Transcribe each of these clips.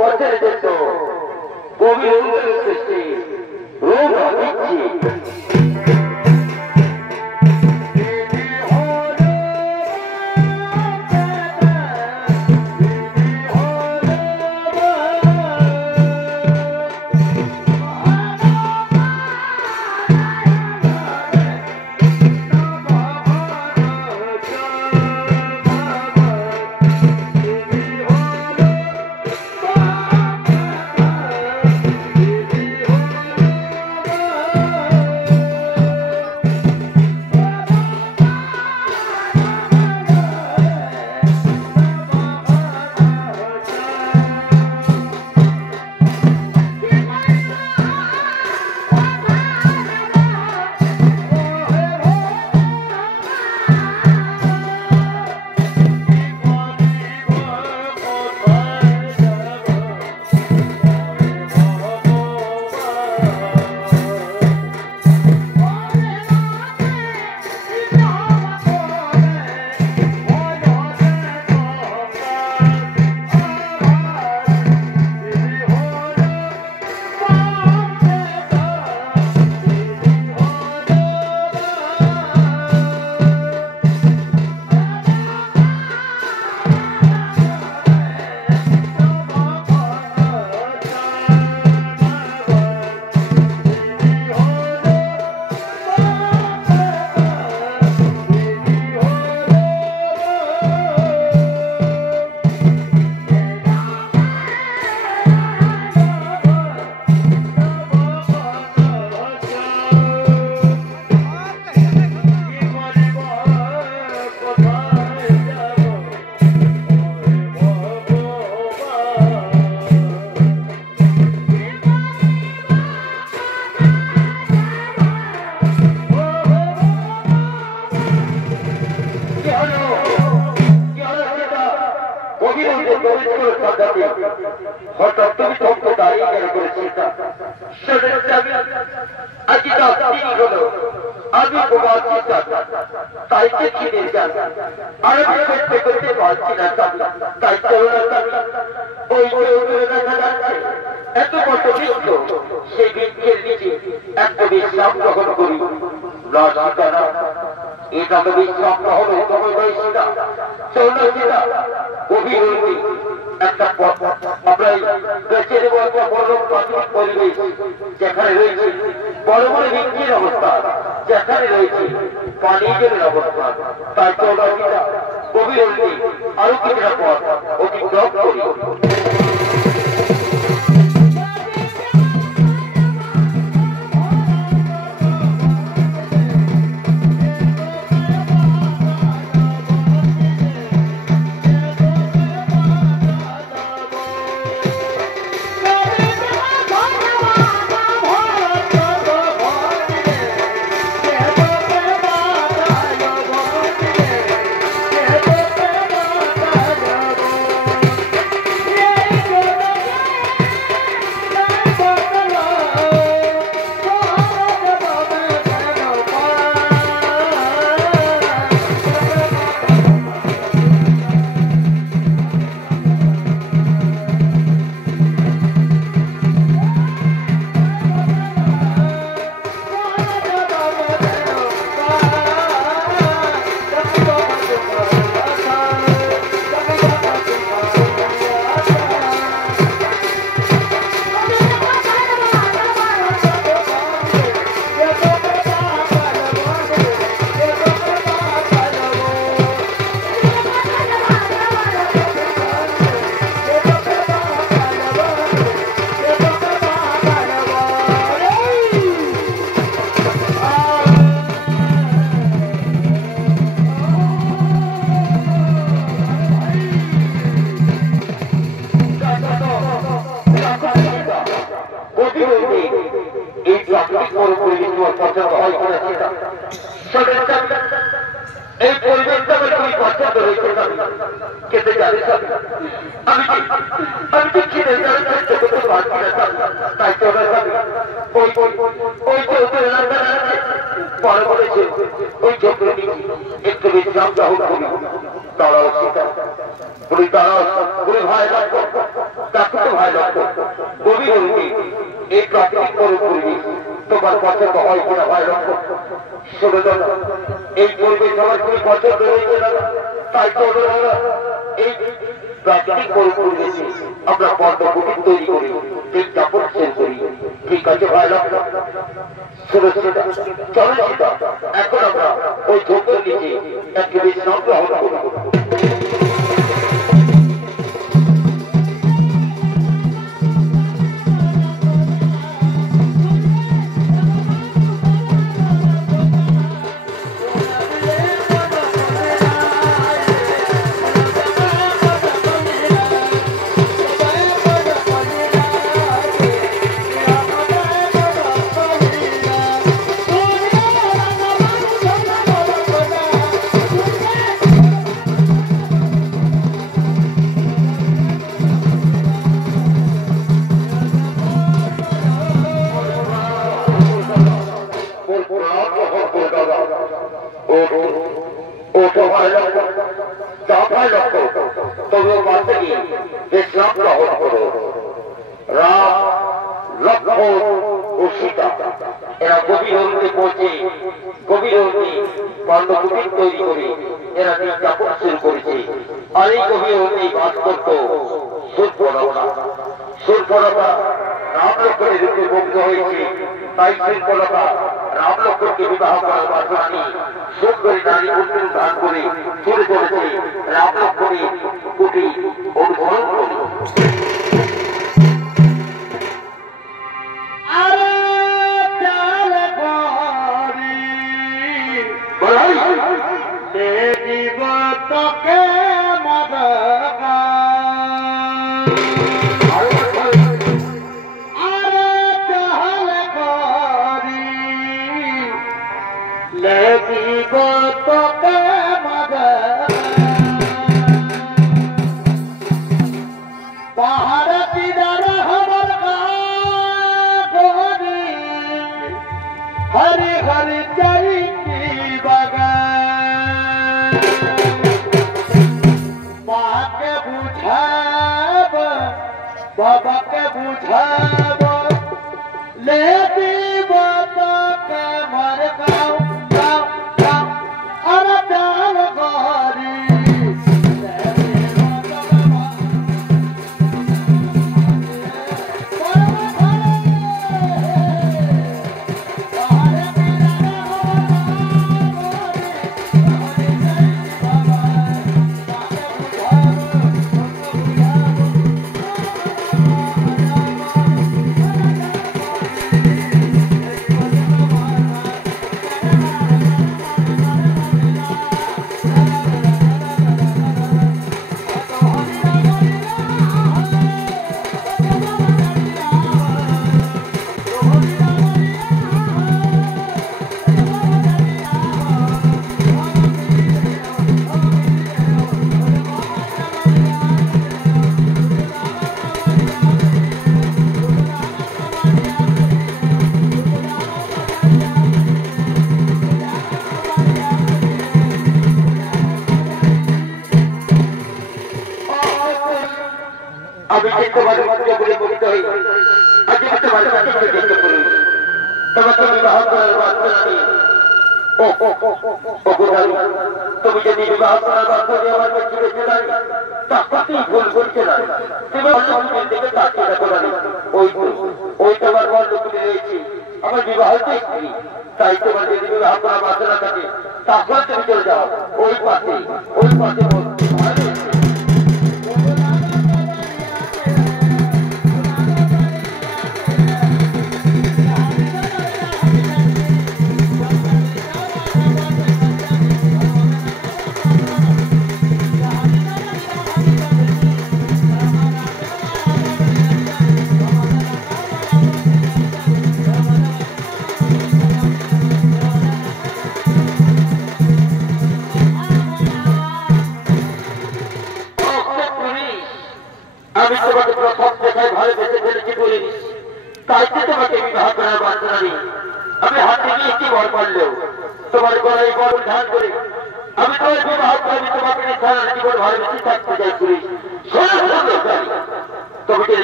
বছরের জন্য গভীর সৃষ্টি রূপ দিচ্ছি। দেখো তো ভাই লক্ষ্য কবি বলবি এই প্রাকৃতিক পরিবেশ তোমার পছন্দ হয় কিনা ভাই লক্ষ্য শুনে দাদা এই পরিবেশ আমার খুবই পছন্দ হয়েছে দাদা তাই তো এই প্রাকৃতিক পরিবেশে আমরা পদ্মকুটির তৈরি করি ঠিক কাপড় সেল করি ঠিক আছে ভাই লক্ষ্য শুনে শুনে চলে সীতা এখন আমরা ওই ঝোপের নিচে একটি বিশ্রাম গ্রহণ করবো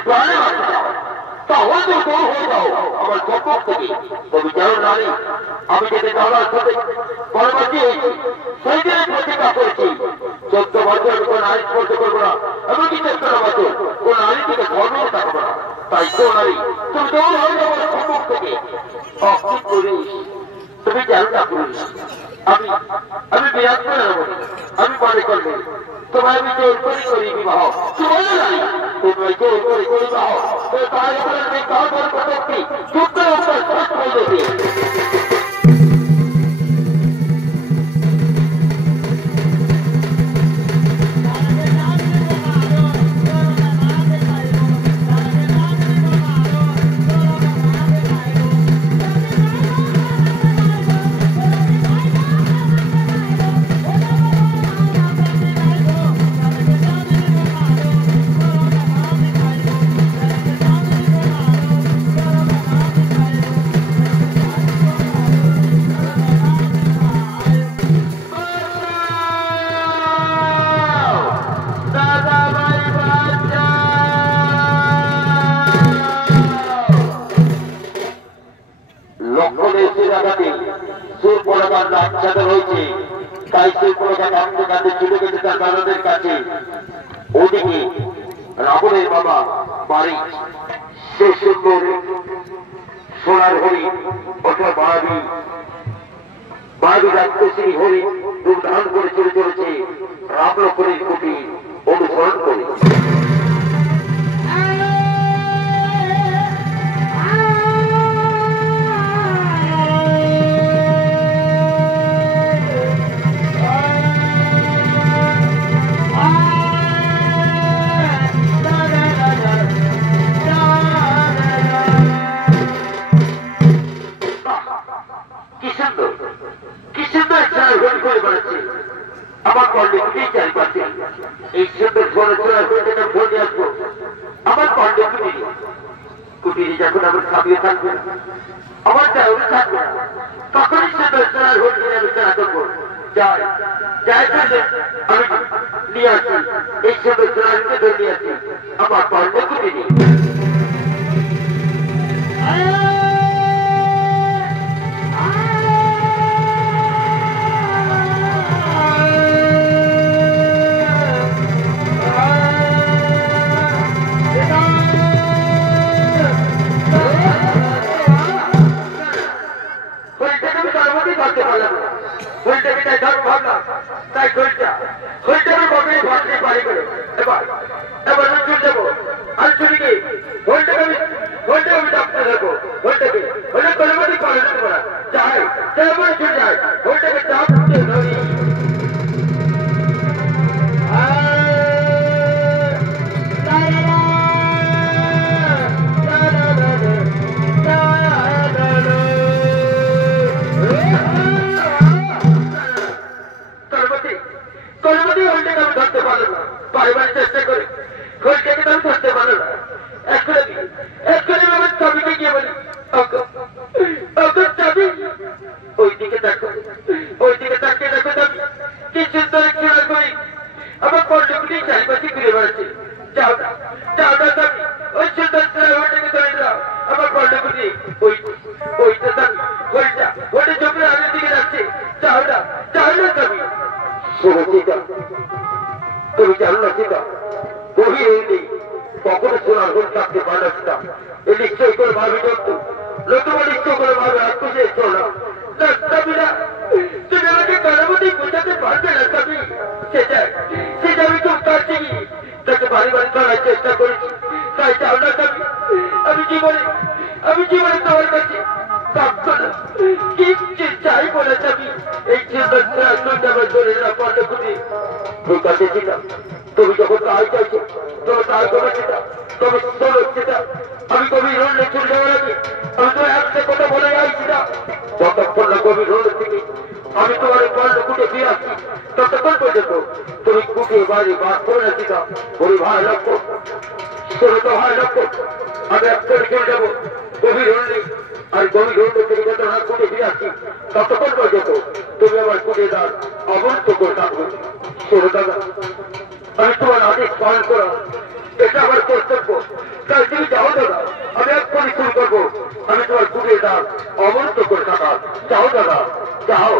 প্রাণে বাঁচতে চাও তাহলে তুমি দূর হয়ে যাও আমার সম্পর্ক থেকে। তুমি জানো নারী, আমি যেতে দাদার সাথে পরবর্তী হয়েছি সেই দিনে প্রতিজ্ঞা করেছি 14 বছর আমি কোন নারী স্পর্শ করবো না, এমনকি 14 বছর কোন নারী থেকে ধর্ম থাকবো না। তাই তো নারী তুমি দূর হয়ে যাও আমার সম্পর্ক থেকে। তুমি জানো না পুরুষ, আমি বিরাট করে নেব, আমি মনে করবো তোমায় আমি জোর করি বিবাহ, তুমি জোর করি বিবাহ, তাই আমি তারপর কতটি যুদ্ধ হয়ে হয়েছে। তাই সেই পুরোটা কাঁদতে কাঁদতে চলে গেছে তার দাদাদের কাছে। ওদিকে রাবণের বাবা বাড়ি সে সুন্দর সোনার হরি অথবা বাড়ি রাক্ষসী হরি রূপ ধারণ করে চলে চলেছে রাম লক্ষ্মণের কুটি অনুসরণ করে। আমার কর্ণে চারিপাশে এই সুন্দর ঝোলা ঝোলা হয়ে ভরে আসবো আমার কর্ণে কুটিরে যখন আমার সামিয়ে থাকবে আমার চাউরে থাকবে না, তখনই সুন্দর ঝোলার হয়ে আমি চেনা করবো। যাই আমি নিয়ে আসি এই সুন্দর ঝোলাকে ধরে নিয়ে আসি আমার কর্ণে কুটিরে। তাই হইটাকে বদলে ভাবতে পারি করে এবার আমি চলে যাবো। আর চলে গিয়ে হইটাকে আমি ডাকতে থাকবো। হইটাকে হইলে কলমতি পারে না তোমরা যাই তারপরে চলে যায় হইটাকে ডাকতে ধরি। পারিবার চেষ্টা করি ঘরটাকে তো ধরতে পারো না। এক্ষুনি আমার স্বামীকে গিয়ে বলি চাবি ওইদিকে দেখো, ওইদিকে তাকিয়ে দেখো চাবি কি সুন্দর খেলা করি আমার কর্ণগুলি চারিপাশে ঘুরে বেড়াচ্ছে। যাও না চাবি ওই সুন্দর খেলাটাকে ধরে দাও আমার কর্ণগুলি ওইটা চাবি ওইটা চোখের আগের দিকে যাচ্ছে। যাও না চাবি সুরক্ষিত। তুমি জানো না সীতা গভীর হইলে কখনো সোনার হল থাকতে পারে না সীতা। এ নিশ্চয় করে ভাবি জন্তু নতুবা নিশ্চয় করে ভাবে আত্মসে চলা তুমি আমাকে কারামতি বোঝাতে পারবে না কবি। সেটা আমি খুব কাছে গিয়ে তাকে বাড়ি করার চেষ্টা করেছি। তাই চাও না কবি আমি জীবনে তোমার কাছে কি চাই বলে যাবি এই চিন্তা ধরে না পারলে খুঁজি। ঠিক আছে সেটা তুমি যখন তাই চাইছো তবে তাই করে সেটা তবে চলো সেটা আমি কবি রোডে চলে যাওয়ার আগে আমি তো একটা কথা বলে যাই সেটা যতক্ষণ না কবি রোডের থেকে আমি তোমার পারলে কুটে ফিরে আসছি ততক্ষণ পর্যন্ত তুমি কুটে বাড়ি বাদ করে না সেটা বলি ভাই লক্ষ্য শোনো তো ভাই লক্ষ্য আমি একটা চলে যাবো কবি রোডে আর কবি রোডের থেকে যত না কুটে ফিরে আসছি ততক্ষণ পর্যন্ত তুমি আমার কুটে দাঁড় অবন্ত করে থাকবে। শোনো দাদা আমি তোমার আদেশ পালন করা এটা আমার কর্তব্য। তাই তুমি যাও দাদা, আমি এক পরিশ্রম করবো, আমি তোমার কুটির দ্বার অবরুদ্ধ করে থাকা। যাও দাদা, যাও।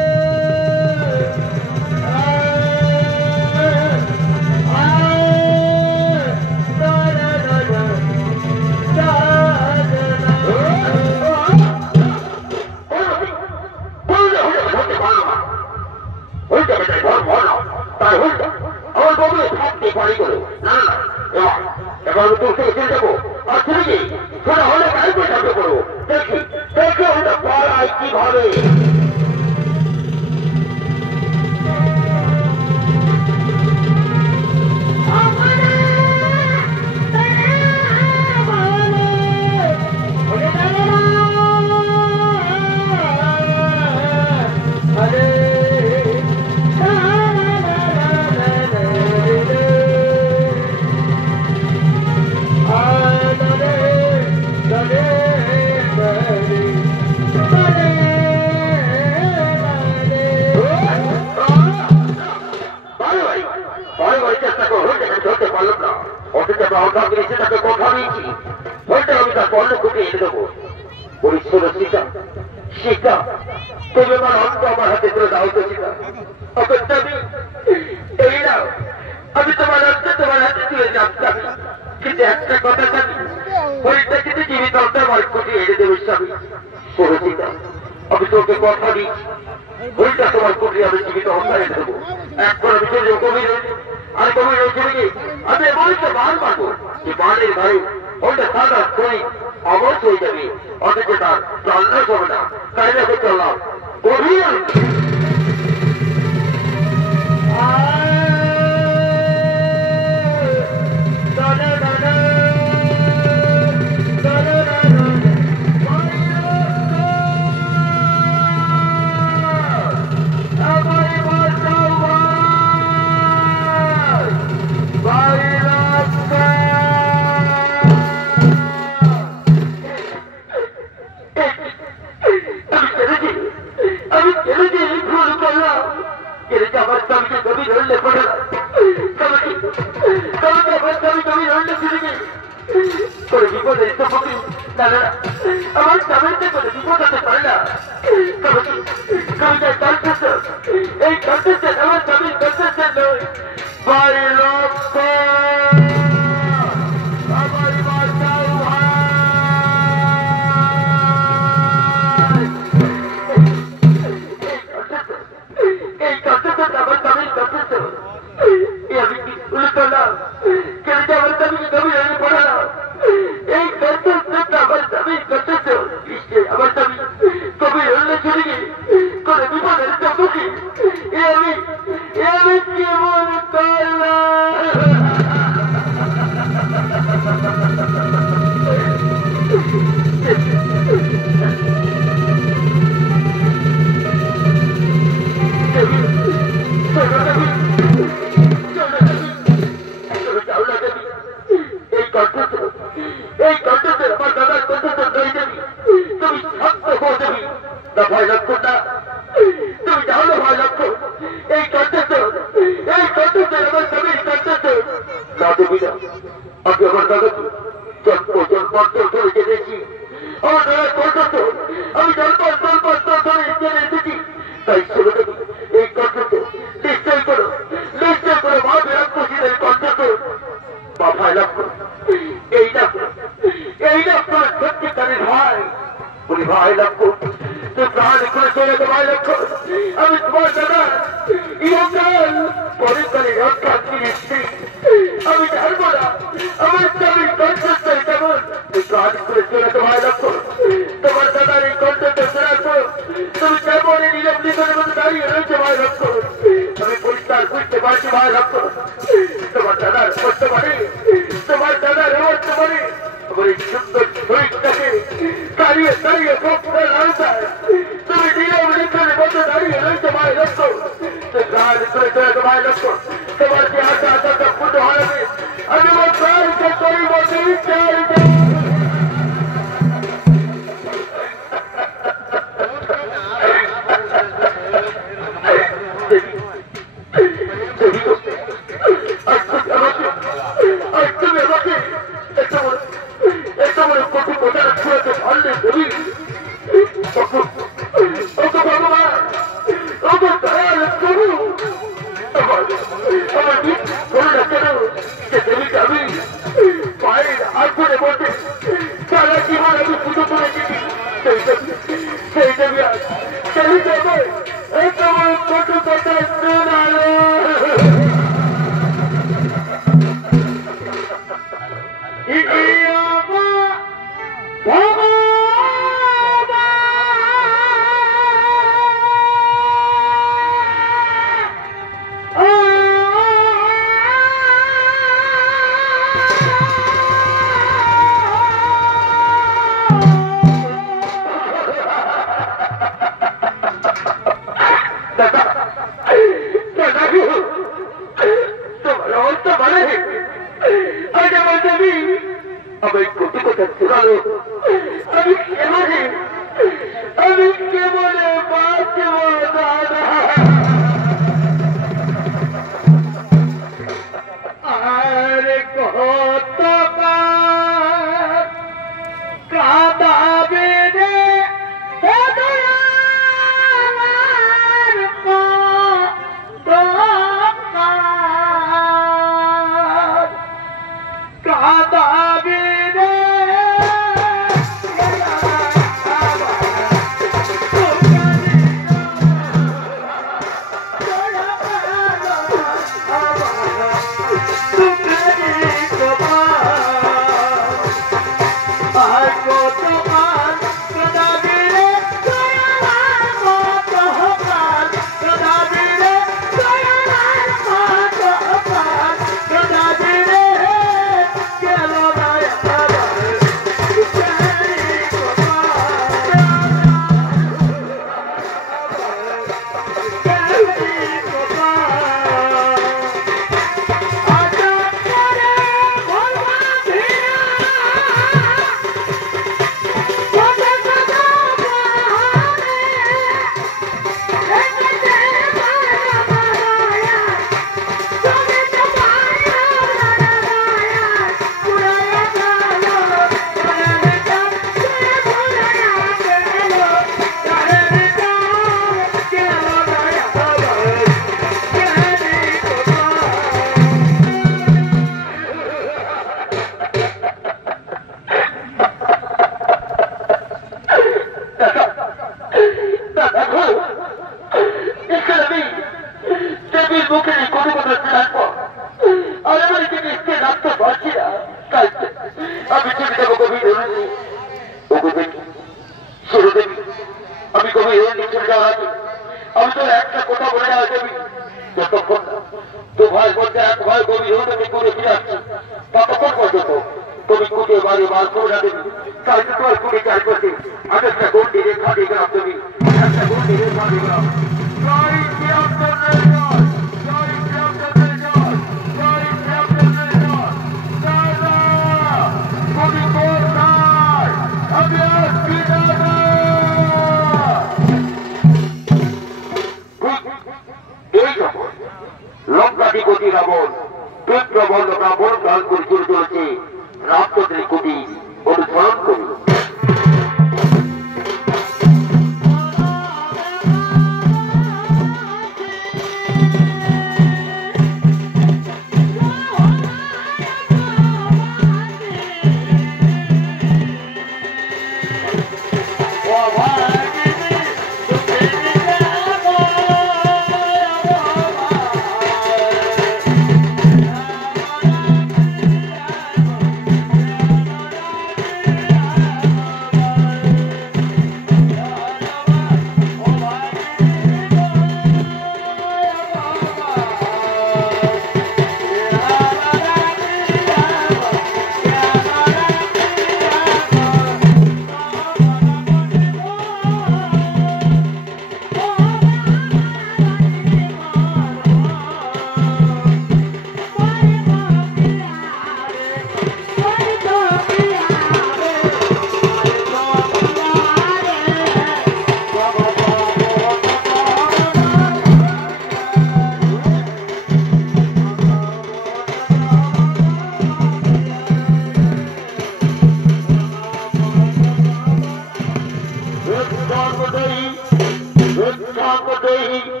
তুমি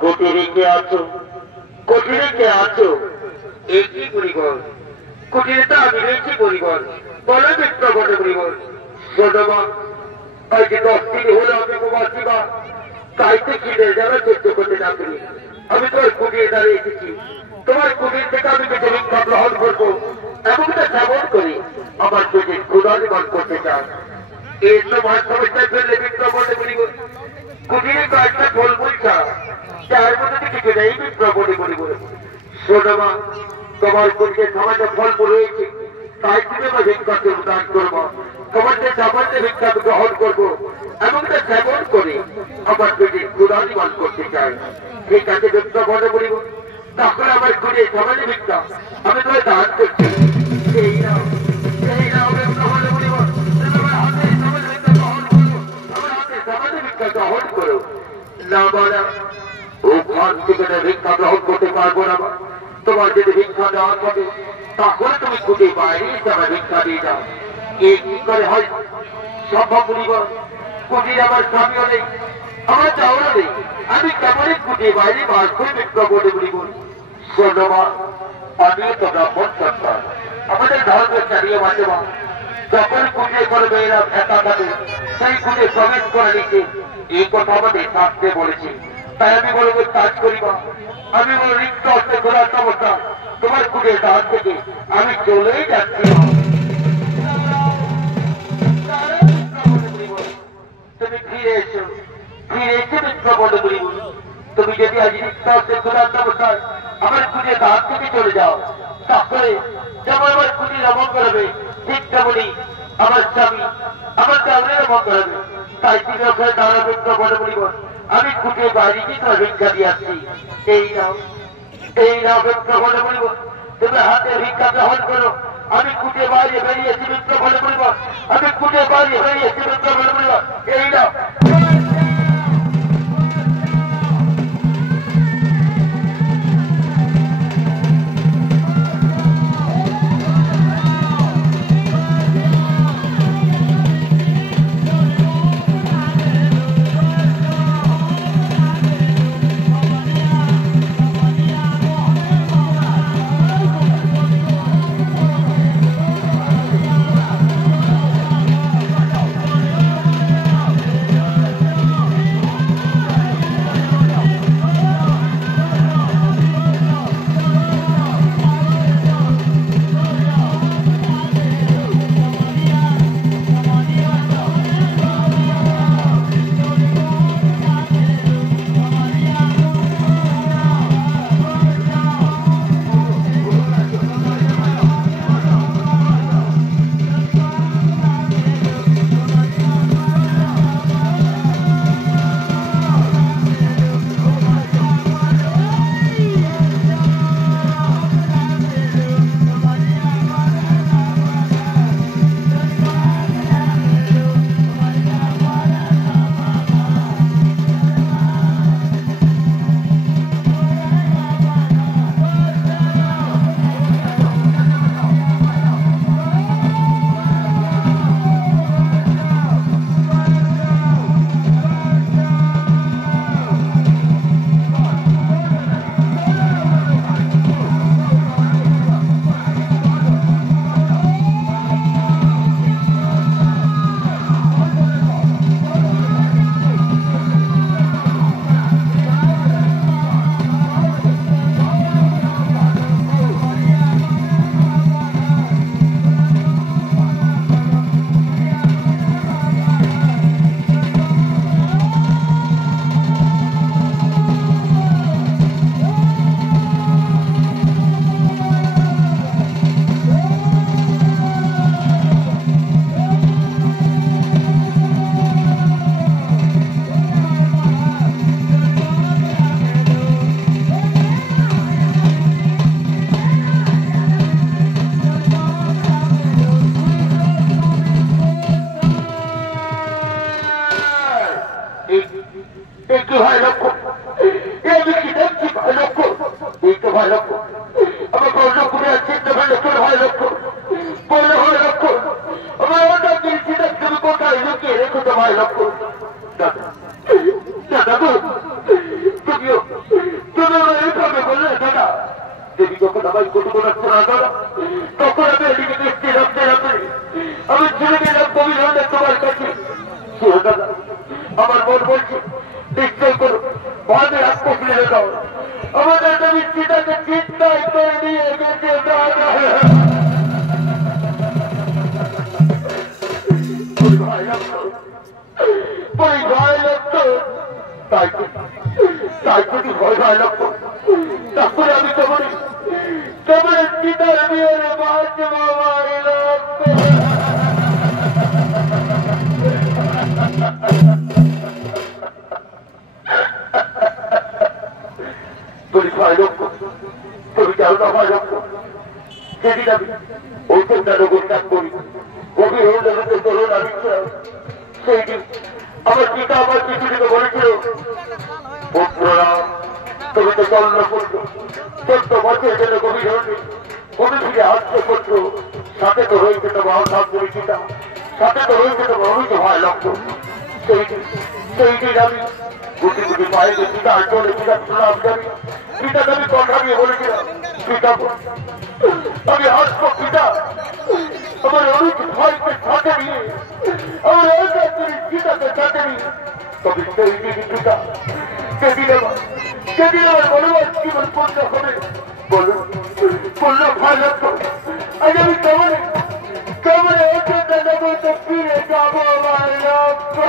কুটিরে কে আছো, কুটিরে কে আছো? এই কি পরিবার? কুটিরে তো আমি রয়েছি পরিবার, বলো মিত্র বটে পরিবার। সদমা আজ 10 দিন হলো আমি প্রবাসী বা তাইতে খিদে যারা সহ্য করতে না করি আমি তোমার কুটিরে দাঁড়িয়ে এসেছি। তোমার কুটির থেকে আমি যে ভিক্ষা গ্রহণ করবো এমনটা শ্রাবণ করি আমার পেটে ক্ষুধা নিবারণ করতে চান। এই তোমার সমস্যায় ফেললে মিত্র বটে পরিবার। কুটিরে কয়েকটা ফলমূল ছাড়া যার মধ্যে কিছু নেই মিত্র বটে পরিবার। সদমা তোমার কুটিরে সামান্য ফলমূল রয়েছে, তাই তুমি আমার ভিক্ষাকে দান করবো। তোমার যে সামান্য ভিক্ষা গ্রহণ করবো এমনটা শ্রাবণ করে আমার পেটে ক্ষুধা নিবারণ করতে চাই। ঠিক আছে মিত্র বটে পরিবার, তাহলে আমার কুটিরে সামান্য ভিক্ষা আমি তোমায় দান করছি। এই নাও, এই নাও মিত্র বটে পরিবার, তোমার হাতে সামান্য ভিক্ষা গ্রহণ করবো, আমার হাতে সামান্য ভিক্ষা গ্রহণ করো। না বলা ওখান থেকে ভিক্ষা গ্রহণ করতে পারবো না। তোমার যদি ভিক্ষা দেওয়া থাকে তাহলে তুমি কুটির বাইরে আমার ভিক্ষা দিয়ে যাও। এই কি করে হয় সম্ভব পরিবার? কুটির আমার স্বামীও নেই, আমার চাওয়া নেই, আমি কেমনই কুটির বাইরে বার করে মিত্র বটে পরিবার। ধন্যবাদ। আমিও তো ব্রাহ্মণ সন্তান, আমাদের ধর্মের চালিয়ে বাঁচে মা। যখন কুটিরে করে মেয়েরা একা থাকে সেই কুটিরে প্রবেশ করে নিচ্ছে এই কথা আমাদের শাস্ত্রে বলেছে। তাই আমি বলবো কাজ করিবা, আমি বলো রিক্ত হচ্ছে ঘোরার অবস্থা তোমার কুটির দাঁত থেকে আমি চলেই যাচ্ছি। তুমি ফিরে এসো, ফিরে এসে মিত্র বলে বলিব। তুমি যদি আজ রিক্ত হচ্ছে ঘোরার অবস্থায় আমার কুটির দাঁত থেকে চলে যাও তাহলে যেমন আমার কুটির অমঙ্গল হবে ঠিক তেমনি আমার স্বামী আমার চাউলের অমঙ্গল হবে। তাই তুমি ওখানে দাঁড়া মিত্র বলে বলিব আমি কুটির বাইরে গিয়ে তোমার ভিক্ষা দিয়ে আসছি। এই নাও, এই নাও মিত্র বলে বলিব, তুমি হাতে ভিক্ষা গ্রহণ করো। আমি কুটির বাইরে বেরিয়েছি মিত্র বলে বলিব, আমি কুটির বাইরে বেরিয়েছি মিত্র বলে বলিব। এই নাও। একটু ভাই লক্ষ্য আমি কি দেখছি ভাই লক্ষ্য একটু ভাই লক্ষ্য আমার বড় করে চিন্তা ভাই লক্ষ্য ভাই লক্ষ্য বললে ভাই লক্ষ্য আমার অর্ডার দিয়েছি তুমি কোথায় লুকিয়ে রেখো তো ভাই লক্ষ্য দাদা দাদা দাদা তখন আমি এদিকে দেখতে রাখতে রাখতে আমি ছেড়ে দিলাম গভীর হলে তোমার কাছে। দাদা আমার মন বলছে নিশ্চয় করো ভাবে আত্মক্রিয়া দাও আমাদের নবী চিতাকে চিন্তায় করে নিয়ে গেছে দাদা। ভয় লাগতো তাই যদি ভয় লাগতো তারপরে আমি তোমার চিতার বিয়ের বাঁচবো তুমি ভয় লক্ষ্য তুমি কেন না ভয় লক্ষ্য যেদিন আমি ওই চিন্তা রোগের কাজ করি গভীর হয়ে করুন আমি সেই দিন আমার পিতা আমার পিছুটিকে বলেছিল পুত্ররা তুমি তো চন্দ্র পুত্র 14 বছর জন্য গভীর হয়ে কবি ফিরে আসতে পুত্র সাথে তো রয়েছে তোমার অসাধ্য পিতা সাথে তো রয়েছে তোমার অমিত ভয় লক্ষ্য সেই দিন আমি গুটি গুটি পায়ে যে পিতা চলে পিতা প্রণাম করি পিতাকে আমি কথা দিয়ে বলেছিলাম পিতা আমি আসবো পিতা আমার অনেক ভয়কে সাথে নিয়ে আমার পিতাকে সাথে নিয়ে তবে সেই দিন পিতা সেদিন আমার মনোবাদ জীবন পূর্ণ হবে বলুন পূর্ণ ভয় লক্ষ্য আজ আমি কেমন ওকে দেবো তো ফিরে যাবো আমার লক্ষ্য।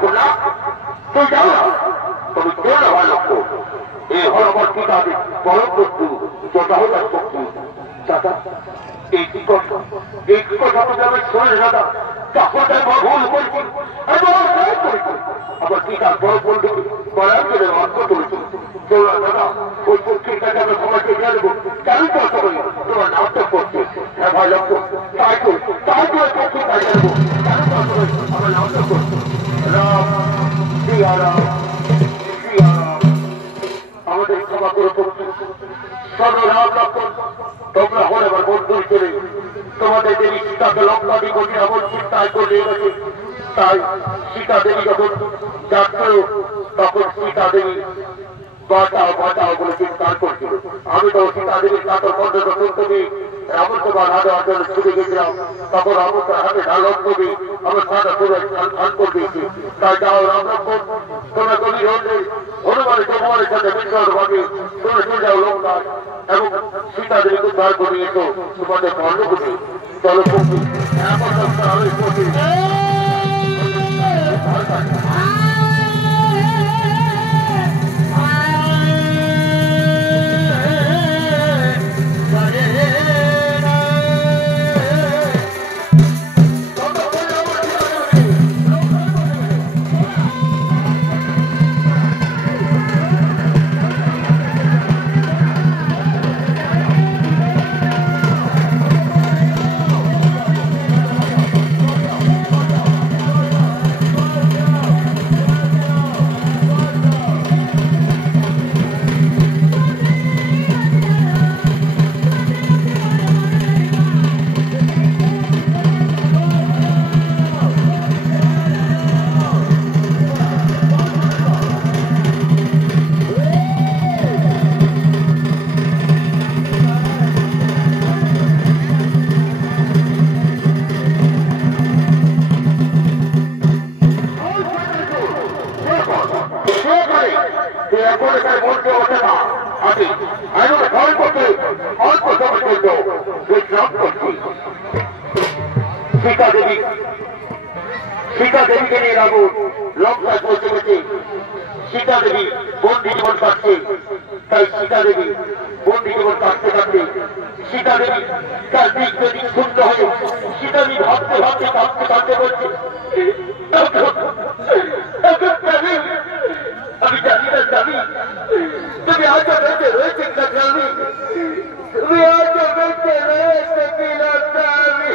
লক্ষ্য না তুই যাও না তুমি কেউ না হয় লক্ষ্য এই হল আমার পিতাদের পরম বন্ধু যথাহতার শক্তি দাদা এই কি কথা তো আমি শুনে দাদা তখন ভুল করেছি আমার পিতার বড় বন্ধুকে বয়ান করে অর্থ করেছি দাদা ওই পক্ষীটাকে আমরা সবাইকে দিয়ে দেবো কেন চলতে পারি তোমার নাটক করছে হ্যাঁ ভাই লক্ষ্য তাই তো ওই পক্ষী তাই দেবো কেন চলতে পারি আমার নাটক করছে রাম শ্রীয়া রাম আমাদের ক্ষমা করে পড়ছে সর্বরাম লক্ষণ তোমরা হলে আমার বন্ধু হিসেবে তোমাদের দেবী সীতাকে লঙ্কাদি কোটি এমন চিন্তায় করে গেছে তাই সীতা দেবী যখন যাচ্ছিল তখন সীতা দেবী বাঁচাও বলে চিন্তার করছিল আমি তো সীতা দেবীর কাতর কণ্ঠ শুনতে দিই রাবণ তোমার হাতে অঞ্চলে ছুটে গেছিলাম তখন রাবণ তার হাতে ঢালন কবি আমার সাদা করে খান করে দিয়েছি তাই যাও রাম লক্ষণ তোমরা কবি হনুমানের তোমার সাথে বিশ্বর ভাবে তোমরা চলে যাও লঙ্কায় এবং সীতা দেবীকে উদ্ধার করে এসো তোমাদের কর্ণকুটি জলপক্ষী এমন সীতা দেবীকে নিয়ে রাবণ লঙ্কায় পৌঁছে গেছে সীতা দেবী বন্দী জীবন কাটছে তাই সীতা দেবী বন্দী জীবন কাটতে কাটতে সীতা দেবী তার দিক দিক শূন্য হয়ে সীতা দেবী ভাবতে কাঁদতে বলছে আমি জানি না জানি তুমি আজ বেঁচে রয়েছে না জানি তুমি আজ বেঁচে রয়েছে কিনা জানি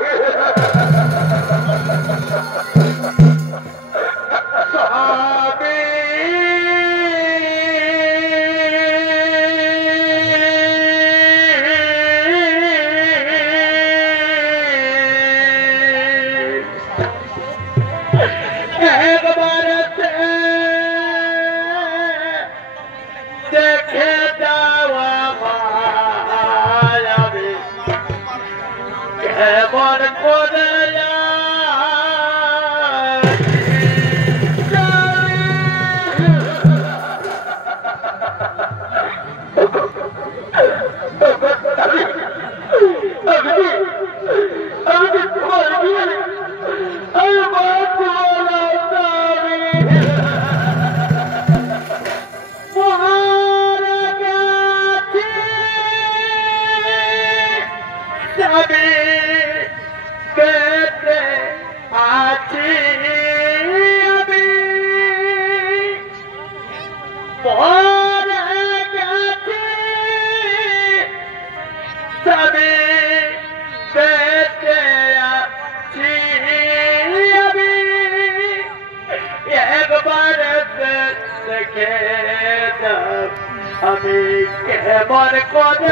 আমি কেমন করে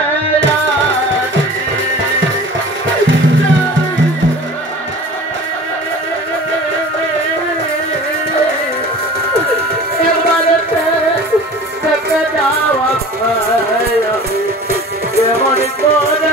কেমন করে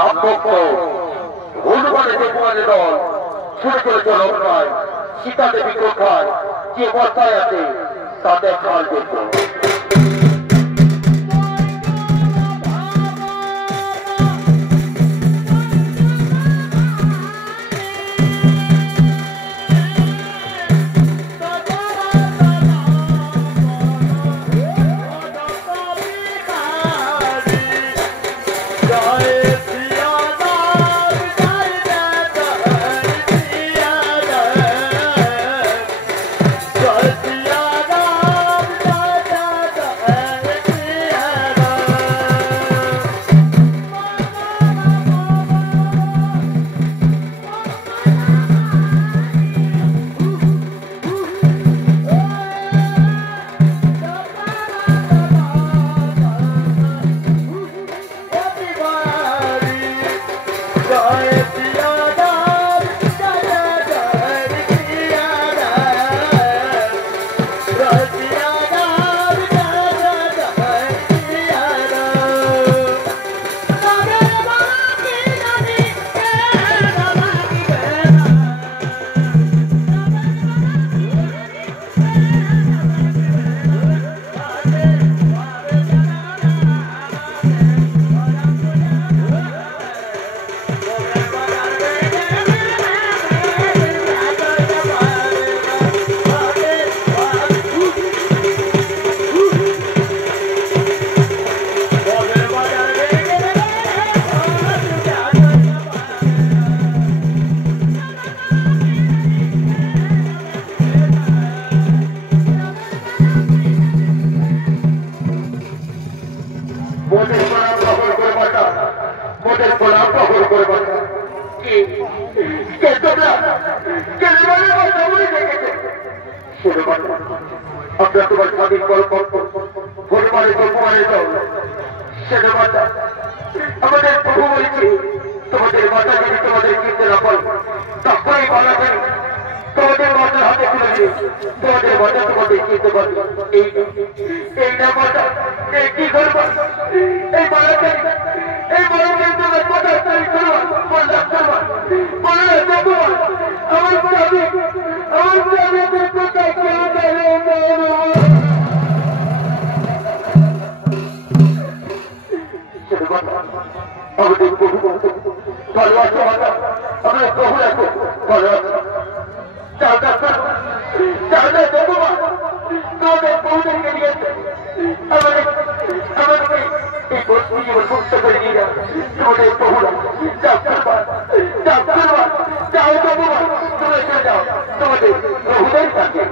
রাম ভক্ত হনুমানের দেবমানের দল শুরু করেছে লড়াই সীতা দেবী কোথায় যে অবস্থায় আছে তাদের কাল দেখব আমরা তোমার স্বাধীন হনুমানের গোপমানের দল সেটা মাতা আমাদের প্রভু বলছি তোমাদের মাতা যদি তোমাদের কিনতে না পারো তারপরেই বলা করি তোমাদের মাতার হাতে তুলে দিয়ে তোমাদের মাতা তোমাদের কিনতে পারবে এই না মাতা এই কি করবা এই মালাকে এই মালাকে তোমার মাতার তৈরি করবা বললাম করবা বলে দেখো আমার স্বামী কোথায় আমাদের প্রভু ভালো আছো মাতা আমরা প্রভু রাখো ভালো আছো তোমাদের প্রভুদেরকে নিয়েছে আমাদেরকে এই বস্তু জীবন মুক্ত করে নিয়ে যাও তোমাদের প্রভুরা যাও ভগবান তোমরা চলে যাও তোমাদের প্রভুদের সাথে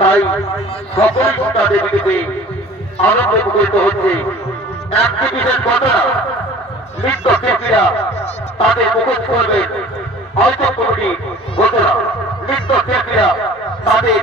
তাই সকলেই তাদের দিকে আনন্দ মুখরিত হচ্ছে। একটি বিশেষ ঘটনা, নৃত্য শিল্পীরা তাদের মুখোশ করবেন হয়তো কোনটি ঘটনা, নৃত্য শিল্পীরা তাদের